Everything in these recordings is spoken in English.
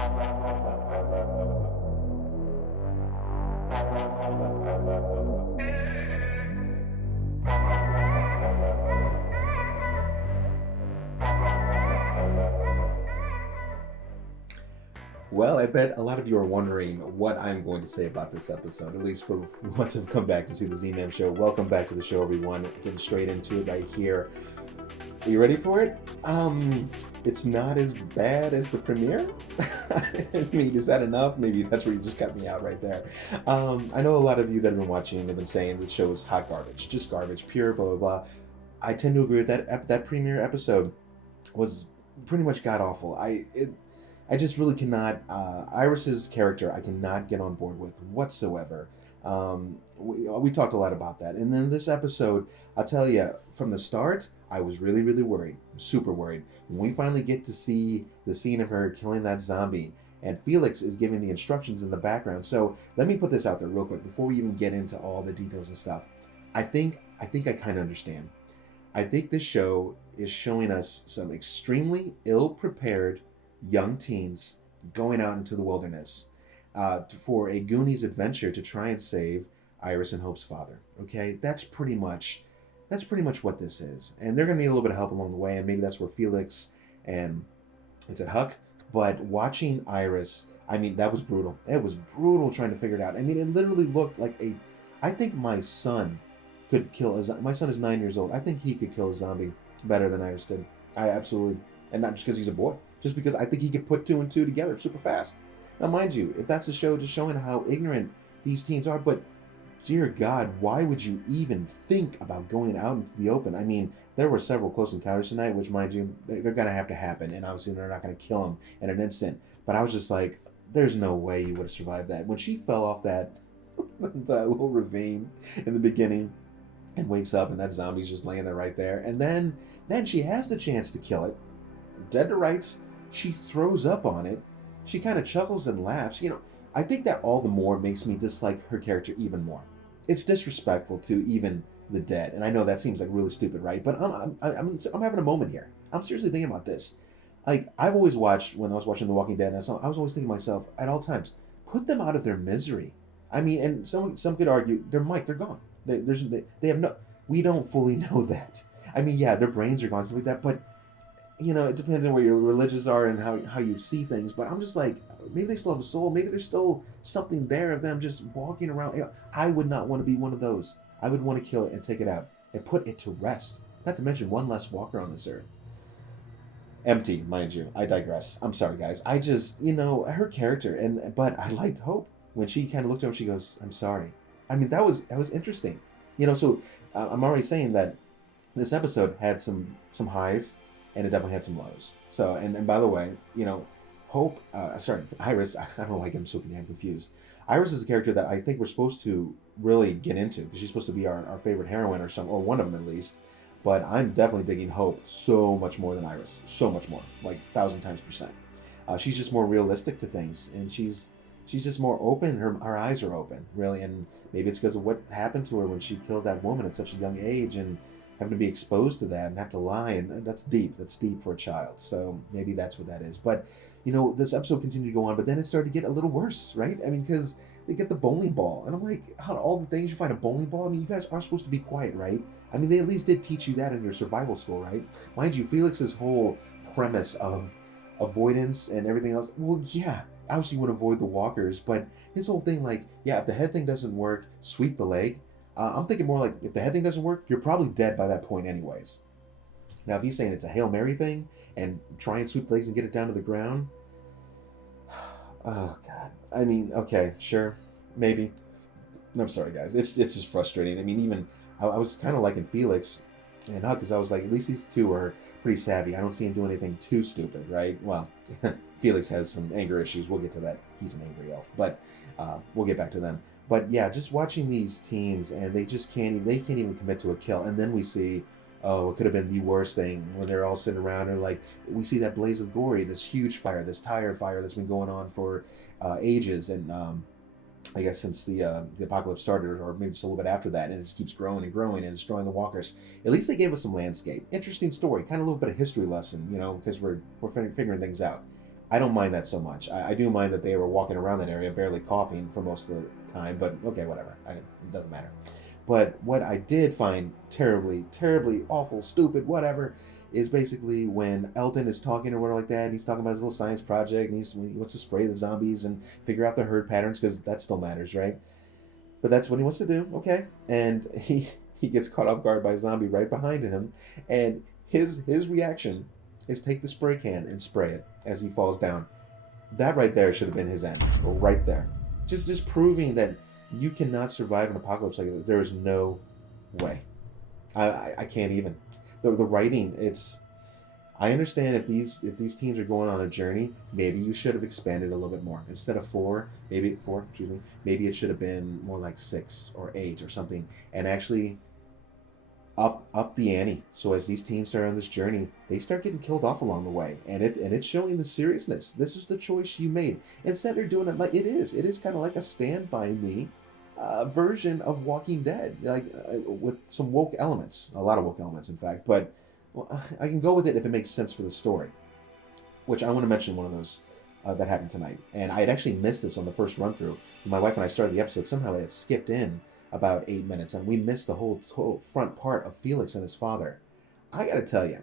Well, I bet a lot of you are wondering what I'm going to say about this episode, at least for once I've come back to see the Z-Man show. Welcome back to the show, everyone. Getting straight into it right here. Are you ready for it? It's not as bad as the premiere. I mean, is that enough? Maybe that's where you just cut me out right there. I know a lot of you that have been watching have been saying this show is hot garbage, just garbage, pure, blah, blah, blah. I tend to agree with that. That premiere episode was pretty much god-awful. I just really cannot. Iris's character, I cannot get on board with whatsoever. We talked a lot about that. And then this episode, I'll tell you, from the start, I was really, really worried. Super worried. When we finally get to see the scene of her killing that zombie, and Felix is giving the instructions in the background. So let me put this out there real quick before we even get into all the details and stuff. I think I kind of understand. I think this show is showing us some extremely ill-prepared young teens going out into the wilderness for a Goonies adventure to try and save Iris and Hope's father. Okay, that's pretty much what this is, and they're gonna need a little bit of help along the way, and maybe that's where Felix and it's at Huck. But watching Iris, I mean, that was brutal. It was brutal trying to figure it out. I mean, it literally looked like I think my son could kill my son is 9 years old. I think he could kill a zombie better than Iris did. I absolutely, and not just because he's a boy. Just because I think he could put 2 and 2 together super fast. Now, mind you, if that's a show just showing how ignorant these teens are, but dear God, why would you even think about going out into the open? I mean, there were several close encounters tonight, which, mind you, they're going to have to happen, and obviously they're not going to kill him in an instant. But I was just like, there's no way you would have survived that. When she fell off that little ravine in the beginning and wakes up, and that zombie's just laying there right there, and then she has the chance to kill it, dead to rights. She throws up on it. She kind of chuckles and laughs. You know, I think that all the more makes me dislike her character even more. It's disrespectful to even the dead, and I know that seems like really stupid, right? But I'm having a moment here. I'm seriously thinking about this. Like, I've always watched, when I was watching The Walking Dead, and I was always thinking to myself at all times, put them out of their misery. I mean, and some could argue they're gone. They have no. We don't fully know that. I mean, yeah, their brains are gone, stuff like that, but. You know, it depends on where your religions are and how you see things, but I'm just like, maybe they still have a soul, maybe there's still something there of them just walking around. You know, I would not want to be one of those. I would want to kill it and take it out and put it to rest. Not to mention one less walker on this earth. Empty, mind you. I digress. I'm sorry, guys. I just, her character, but I liked Hope. When she kind of looked over, she goes, "I'm sorry." I mean, that was interesting. So I'm already saying that this episode had some highs, and it definitely had some lows. So, and by the way, Hope, Iris, I don't know why I'm so damn confused. Iris is a character that I think we're supposed to really get into, because she's supposed to be our favorite heroine or one of them at least. But I'm definitely digging Hope so much more than Iris. So much more, like 1,000 times percent. She's just more realistic to things, and she's just more open. Her eyes are open, really, and maybe it's because of what happened to her when she killed that woman at such a young age, and having to be exposed to that and have to lie, and that's deep. That's deep for a child. So maybe that's what that is. But, this episode continued to go on, but then it started to get a little worse, right? I mean, because they get the bowling ball, and I'm like, out of all the things you find a bowling ball, I mean, you guys are supposed to be quiet, right? I mean, they at least did teach you that in your survival school, right? Mind you, Felix's whole premise of avoidance and everything else, well, yeah, obviously you want to avoid the walkers, but his whole thing, like, yeah, if the head thing doesn't work, sweep the leg. I'm thinking more like, if the head thing doesn't work, you're probably dead by that point anyways. Now, if he's saying it's a Hail Mary thing, and try and sweep the legs and get it down to the ground, oh, God. I mean, okay, sure, maybe. I'm sorry, guys. It's just frustrating. I mean, even, I was kind of liking Felix and Huck, because I was like, at least these two are pretty savvy. I don't see him do anything too stupid, right? Well, Felix has some anger issues. We'll get to that. He's an angry elf, but we'll get back to them. But yeah, just watching these teens, and they can't even commit to a kill. And then we see, it could have been the worst thing when they're all sitting around and like, we see that blaze of Gory, this huge fire, this tire fire that's been going on for ages. And I guess since the apocalypse started, or maybe just a little bit after that, and it just keeps growing and growing and destroying the walkers. At least they gave us some landscape. Interesting story, kind of a little bit of history lesson, because we're figuring things out. I don't mind that so much. I do mind that they were walking around that area barely coughing for most of the time, but okay, whatever. It doesn't matter. But what I did find terribly, terribly awful, stupid, whatever, is basically when Elton is talking or whatever like that, and he's talking about his little science project, and he wants to spray the zombies and figure out the herd patterns, because that still matters, right? But that's what he wants to do, okay? And he gets caught off guard by a zombie right behind him, and his reaction is take the spray can and spray it as he falls down. That right there should have been his end, right there. Just proving that you cannot survive an apocalypse like that. There is no way. I can't even. The writing, it's. I understand if these teens are going on a journey, maybe you should have expanded a little bit more. Instead of maybe it should have been more like 6 or 8 or something, and actually up the ante. So as these teens start on this journey, they start getting killed off along the way, and it's showing the seriousness. This is the choice you made. Instead, they're doing it like it is. It is kind of like a Stand By Me version of Walking Dead, like with some woke elements, a lot of woke elements, in fact. But well, I can go with it if it makes sense for the story. Which I want to mention one of those that happened tonight, and I had actually missed this on the first run through. My wife and I started the episode. Somehow it had skipped in about 8 minutes, and we missed the whole front part of Felix and his father. I got to tell you,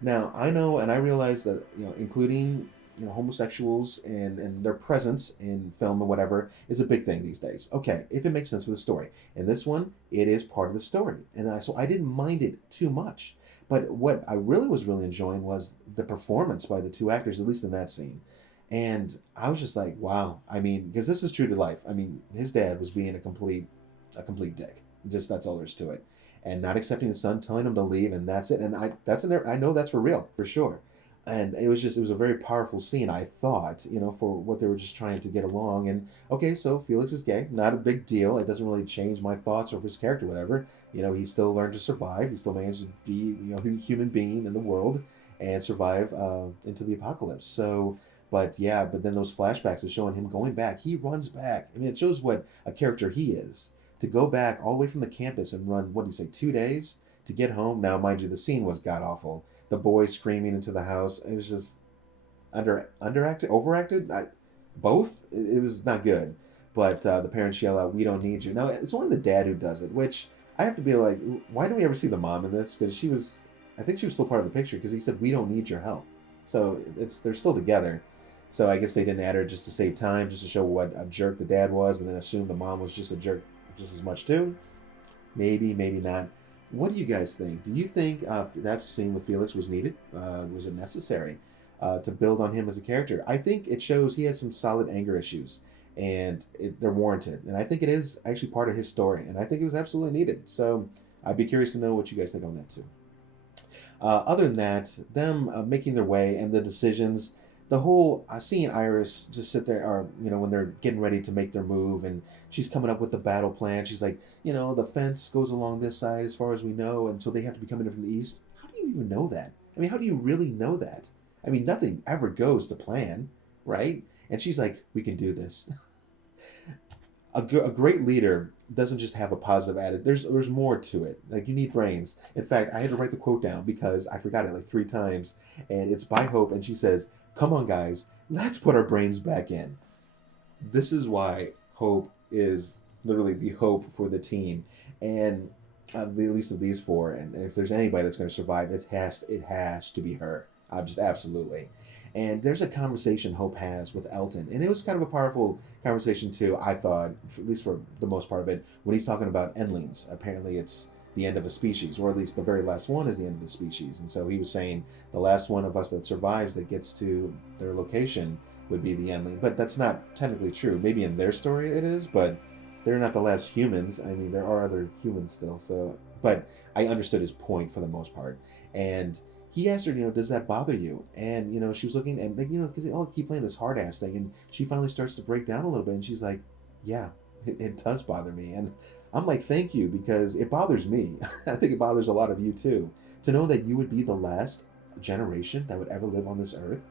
now I know and I realize that including homosexuals and their presence in film or whatever is a big thing these days. Okay, if it makes sense for the story. In this one, it is part of the story, and so I didn't mind it too much. But what I was really enjoying was the performance by the two actors, at least in that scene. And I was just like, wow. I mean, because this is true to life. I mean, his dad was being a complete dick. Just that's all there is to it. And not accepting his son, telling him to leave, and that's it. And I know that's for real, for sure. And it was a very powerful scene, I thought, for what they were just trying to get along. And okay, so Felix is gay, not a big deal. It doesn't really change my thoughts or his character, whatever. He still learned to survive. He still managed to be, a human being in the world and survive into the apocalypse. So, but then those flashbacks are showing him going back. He runs back. I mean, it shows what a character he is. To go back all the way from the campus and run, what did he say, 2 days to get home? Now, mind you, the scene was god-awful. The boy screaming into the house. It was just underacted, overacted. Both. It was not good. But the parents yell out, "We don't need you." Now, it's only the dad who does it, which I have to be like, why don't we ever see the mom in this? Because I think she was still part of the picture, because he said, "We don't need your help." So they're still together. So I guess they didn't add her just to save time, just to show what a jerk the dad was, and then assume the mom was just a jerk just as much too. Maybe not. What do you guys think? Do you think that scene with Felix was needed? Was it necessary to build on him as a character? I think it shows he has some solid anger issues, and they're warranted. And I think it is actually part of his story, and I think it was absolutely needed. So I'd be curious to know what you guys think on that too. Other than that, them making their way and the decisions, the whole seeing Iris just sit there, or when they're getting ready to make their move, and she's coming up with the battle plan. She's like, the fence goes along this side as far as we know, and so they have to be coming in from the east. How do you even know that? I mean, how do you really know that? I mean, nothing ever goes to plan, right? And she's like, "We can do this." A great leader doesn't just have a positive attitude. There's more to it. Like, you need brains. In fact, I had to write the quote down because I forgot it like 3 times, and it's by Hope, and she says, "Come on, guys, let's put our brains back in." This is why Hope is literally the hope for the team, and at least of these 4. And if there's anybody that's going to survive, it has to be her. Just absolutely. And there's a conversation Hope has with Elton, and it was kind of a powerful conversation too, I thought, at least for the most part of it, when he's talking about endlings. Apparently it's the end of a species, or at least the very last one is the end of the species. And so he was saying the last one of us that survives that gets to their location would be the endling. But that's not technically true. Maybe in their story it is, but they're not the last humans. I mean, there are other humans still. So, but I understood his point for the most part. And he asked her, "Does that bother you?" And, she was looking, and because they all keep playing this hard ass thing, and she finally starts to break down a little bit, and she's like, "Yeah, it does bother me." And I'm like, "Thank you," because it bothers me. I think it bothers a lot of you too. To know that you would be the last generation that would ever live on this earth.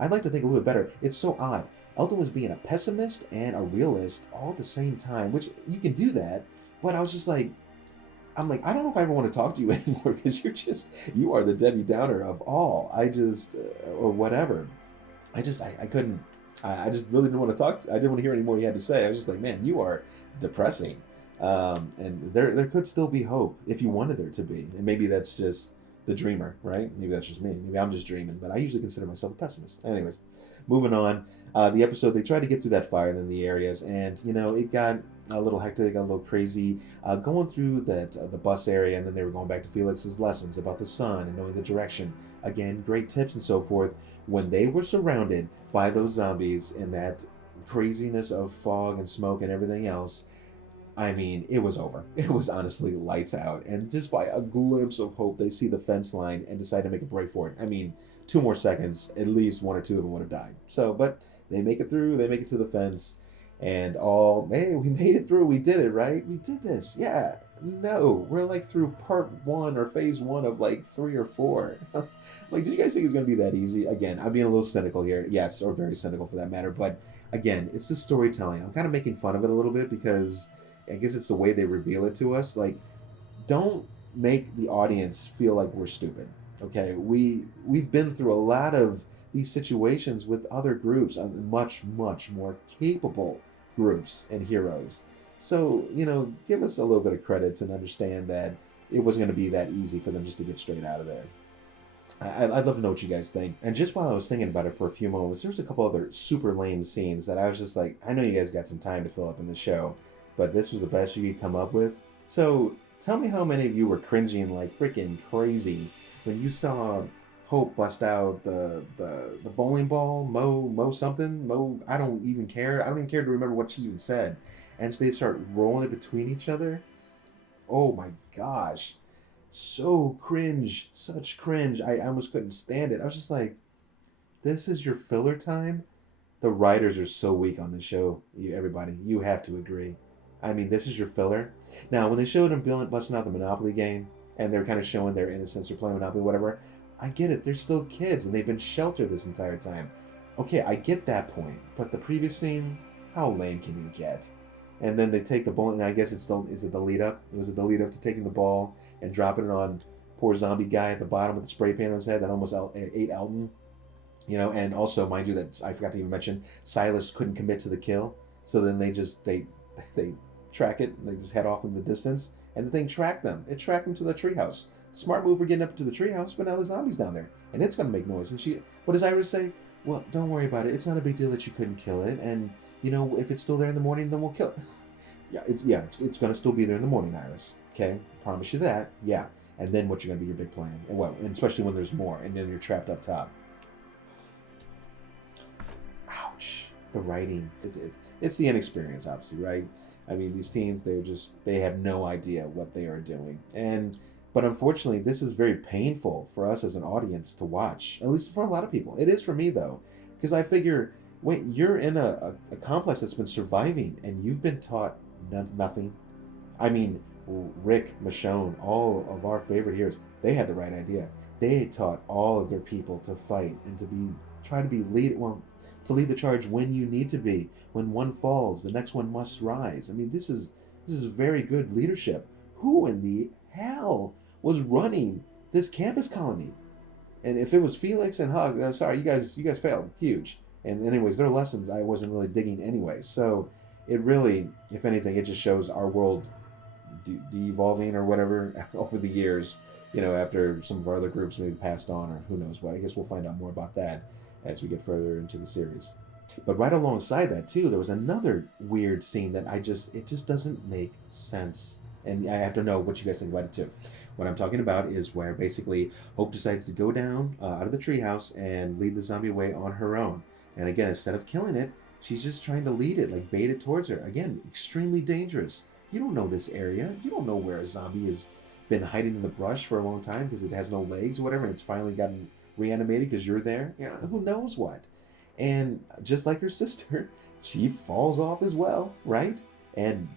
I'd like to think a little bit better. It's so odd. You was being a pessimist and a realist all at the same time, which you can do that, but I was just like, I don't know if I ever want to talk to you anymore, because you are the Debbie Downer of all. Or whatever. I couldn't. I just really didn't want to talk. I didn't want to hear any more he had to say. I was just like, man, you are depressing. And there could still be hope if you wanted there to be. And maybe that's just the dreamer, right? Maybe that's just me. Maybe I'm just dreaming. But I usually consider myself a pessimist. Anyways, moving on. The episode, they tried to get through that fire in the areas, and it got a little hectic, got a little crazy. Going through that the bus area, and then they were going back to Felix's lessons about the sun and knowing the direction. Again, great tips and so forth. When they were surrounded by those zombies and that craziness of fog and smoke and everything else, I mean, it was over. It was honestly lights out. And just by a glimpse of hope, they see the fence line and decide to make a break for it. I mean, 2 more seconds, at least one or two of them would have died. So, but they make it through, they make it to the fence, and hey, we made it through, we did it, right? We did this, yeah. No, we're like through part one or phase one of like 3 or 4. Like, did you guys think it's going to be that easy? Again, I'm being a little cynical here, yes, or very cynical for that matter, but again, it's the storytelling. I'm kind of making fun of it a little bit because I guess it's the way they reveal it to us. Like, don't make the audience feel like we're stupid. Okay, we've been through a lot of these situations with other groups, much more capable groups and heroes. So give us a little bit of credit and understand that it wasn't going to be that easy for them just to get straight out of there. I'd love to know what you guys think. And just while I was thinking about it for a few moments, there was a couple other super lame scenes that I was just like, I know you guys got some time to fill up in the show, but this was the best you could come up with. So tell me how many of you were cringing like freaking crazy when you saw Hope bust out the bowling ball, Mo something, Mo. I don't even care. I don't even care to remember what she even said, and so they start rolling it between each other. Oh my gosh, so cringe, such cringe. I almost couldn't stand it. I was just like, this is your filler time. The writers are so weak on the show. Everybody, you have to agree. I mean, this is your filler. Now, when they showed them busting out the Monopoly game, and they're kind of showing their innocence or playing Monopoly, whatever, I get it. They're still kids, and they've been sheltered this entire time. Okay, I get that point. But the previous scene, how lame can you get? And then they take the ball, and I guess is it the lead up? Was it the lead up to taking the ball and dropping it on poor zombie guy at the bottom with the spray paint on his head that almost ate Elton? And also, mind you, that I forgot to even mention, Silas couldn't commit to the kill, so then they track it, and they just head off in the distance, and the thing tracked them. It tracked them to the treehouse. Smart move for getting up to the treehouse, but now the zombie's down there, and it's gonna make noise. And what does Iris say? Well, don't worry about it. It's not a big deal that you couldn't kill it, and if it's still there in the morning, then we'll kill it. It's gonna still be there in the morning, Iris. Okay, promise you that. Yeah, and then what's gonna be your big plan? And especially when there's more, and then you're trapped up top. Ouch. The writing. It's the inexperience, obviously, right? I mean, these teens, they have no idea what they are doing. But unfortunately, this is very painful for us as an audience to watch, at least for a lot of people. It is for me, though, because I figure, wait, you're in a complex that's been surviving, and you've been taught nothing. I mean, Rick, Michonne, all of our favorite heroes, they had the right idea. They taught all of their people to fight and to lead the charge when you need to be. When one falls, the next one must rise. I mean, this is very good leadership. Who in the hell was running this campus colony? And if it was Felix and Hug, sorry, you guys failed, huge. And anyways, their lessons I wasn't really digging anyway. So it really, if anything, it just shows our world de-evolving or whatever over the years. After some of our other groups maybe passed on, or who knows what. I guess we'll find out more about that as we get further into the series. But right alongside that too, there was another weird scene that it just doesn't make sense. And I have to know what you guys think about it too. What I'm talking about is where basically Hope decides to go down out of the treehouse and lead the zombie away on her own. And again, instead of killing it, she's just trying to lead it, like bait it towards her. Again, extremely dangerous. You don't know this area. You don't know where a zombie has been hiding in the brush for a long time because it has no legs or whatever, and it's finally gotten reanimated because you're there. Who knows what? And just like her sister, she falls off as well, right? And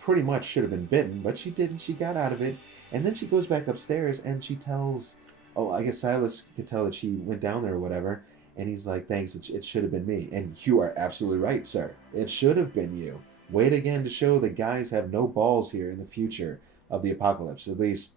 pretty much should have been bitten, but she didn't. She got out of it. And then she goes back upstairs and she tells, I guess Silas could tell that she went down there or whatever. And he's like, thanks, it should have been me. And you are absolutely right, sir. It should have been you. Wait again to show that guys have no balls here in the future of the apocalypse. At least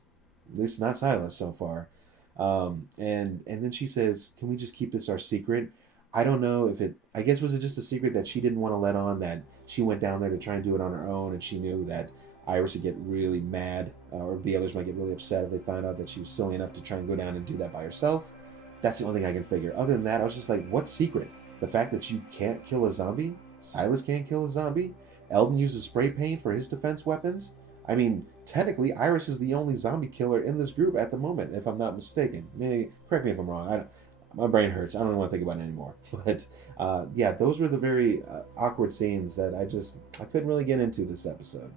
not Silas so far. And then she says, can we just keep this our secret? I don't know if it, I guess, was it just a secret that she didn't want to let on, that she went down there to try and do it on her own, and she knew that Iris would get really mad, or the others might get really upset if they found out that she was silly enough to try and go down and do that by herself. That's the only thing I can figure. Other than that, I was just like, what secret? The fact that you can't kill a zombie? Silas can't kill a zombie? Eldon uses spray paint for his defense weapons? I mean, technically, Iris is the only zombie killer in this group at the moment, if I'm not mistaken. Maybe, correct me if I'm wrong. My brain hurts. I don't want to think about it anymore. But yeah, those were the very awkward scenes that I couldn't really get into this episode.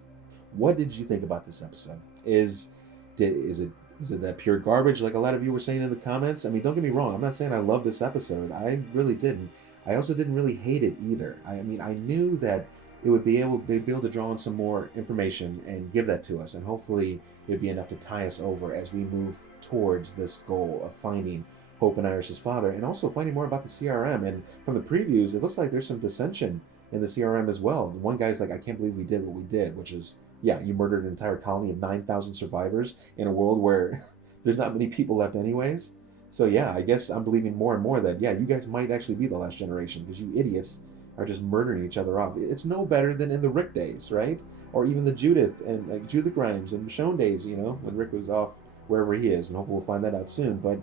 What did you think about this episode? Is it that pure garbage like a lot of you were saying in the comments? I mean, don't get me wrong. I'm not saying I love this episode. I really didn't. I also didn't really hate it either. I mean, I knew that they'd be able to draw on some more information and give that to us, and hopefully it'd be enough to tie us over as we move towards this goal of finding Hope and Iris's father, and also finding more about the CRM. And from the previews, it looks like there's some dissension in the CRM as well. One guy's like, I can't believe we did what we did, which is, yeah, you murdered an entire colony of 9,000 survivors in a world where there's not many people left anyways. So yeah, I guess I'm believing more and more that, yeah, you guys might actually be the last generation, because you idiots are just murdering each other off. It's no better than in the Rick days, right? Or even the Judith and like Judith Grimes and Michonne days, when Rick was off wherever he is, and hopefully we'll find that out soon. But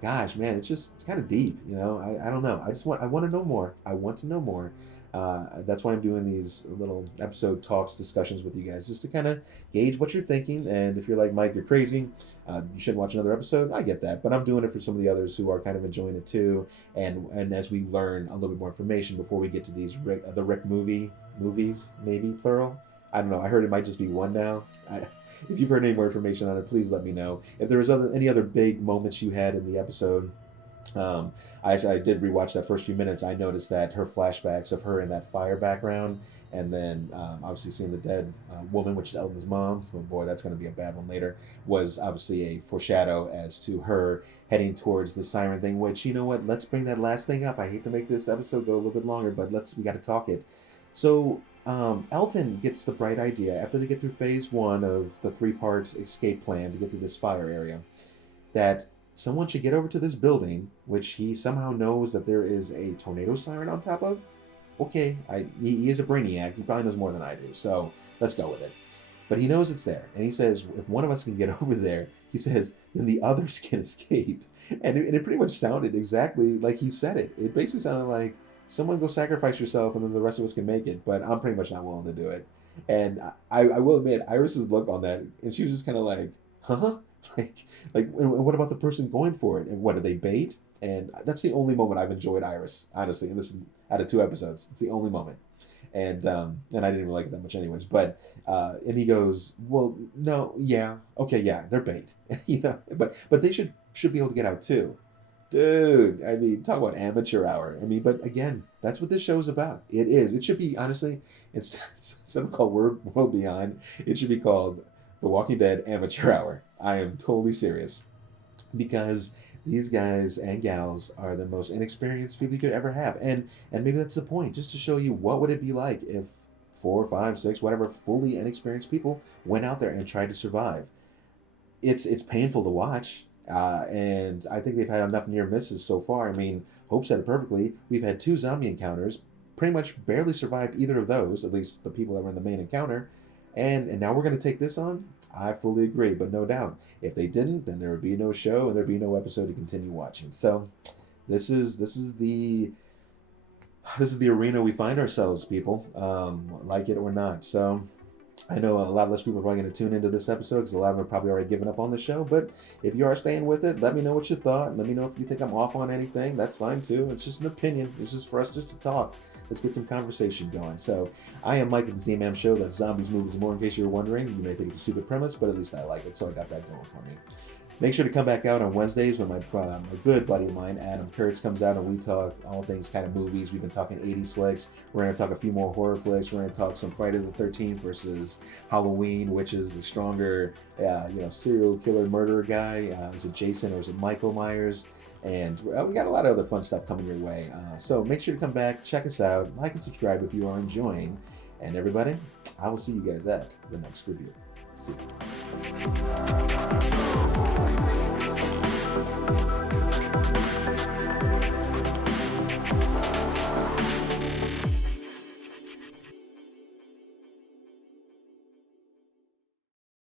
gosh, man, it's kind of deep, I don't know. I want to know more. I want to know more. That's why I'm doing these little episode talks, discussions with you guys, just to kind of gauge what you're thinking. And if you're like, Mike, you're crazy, you shouldn't watch another episode, I get that. But I'm doing it for some of the others who are kind of enjoying it too. And as we learn a little bit more information before we get to these the Rick movies, maybe plural. I don't know. I heard it might just be one now. If you've heard any more information on it, please let me know. If there was any other big moments you had in the episode, I did rewatch that first few minutes. I noticed that her flashbacks of her in that fire background, and then obviously seeing the dead woman, which is Eldon's mom. Oh boy, that's going to be a bad one later. Was obviously a foreshadow as to her heading towards the siren thing. Which, you know what? Let's bring that last thing up. I hate to make this episode go a little bit longer, but we got to talk it. So Elton gets the bright idea after they get through phase 1 of the 3-part escape plan to get through this fire area, that someone should get over to this building, which he somehow knows that there is a tornado siren on top of. Okay, he is a brainiac. He probably knows more than I do, so let's go with it. But he knows it's there, and he says, if one of us can get over there, he says, then the others can escape. And it pretty much sounded exactly like he said it. It basically sounded like, someone go sacrifice yourself and then the rest of us can make it, but I'm pretty much not willing to do it. And I will admit, Iris's look on that, and she was just kind of like, huh? Like, what about the person going for it? And what, are they bait? And that's the only moment I've enjoyed Iris, honestly. And this is out of 2 episodes. It's the only moment. And I didn't even like it that much anyways. But, and he goes, well, no, yeah, okay, yeah, they're bait. But they should be able to get out too. Dude, I mean, talk about amateur hour. I mean, but again, that's what this show is about. It is. It should be, honestly, it's something called World Beyond. It should be called The Walking Dead Amateur Hour. I am totally serious. Because these guys and gals are the most inexperienced people you could ever have. And maybe that's the point, just to show you what would it be like if 4, 5, 6, whatever, fully inexperienced people went out there and tried to survive. It's painful to watch. And I think they've had enough near misses so far. I mean, Hope said it perfectly. We've had 2 zombie encounters, pretty much barely survived either of those, at least the people that were in the main encounter. And now we're going to take this on? I fully agree, but no doubt, if they didn't, then there would be no show and there'd be no episode to continue watching. So this is the arena we find ourselves, people, like it or not. So I know a lot less people are probably going to tune into this episode because a lot of them are probably already given up on the show. But if you are staying with it, let me know what you thought. Let me know if you think I'm off on anything. That's fine too. It's just an opinion. It's just for us just to talk. Let's get some conversation going. So I am Mike at the Z-Man Show. That's zombies, movies, and more. In case you're wondering, you may think it's a stupid premise, but at least I like it. So I got that going for me. Make sure to come back out on Wednesdays when my good buddy of mine, Adam Kurtz, comes out and we talk all things kind of movies. We've been talking 80s flicks. We're going to talk a few more horror flicks. We're going to talk some Friday the 13th versus Halloween, which is the stronger, serial killer murderer guy. Is it Jason or is it Michael Myers? And we got a lot of other fun stuff coming your way. So make sure to come back, check us out, like and subscribe if you are enjoying. And everybody, I will see you guys at the next review. See you.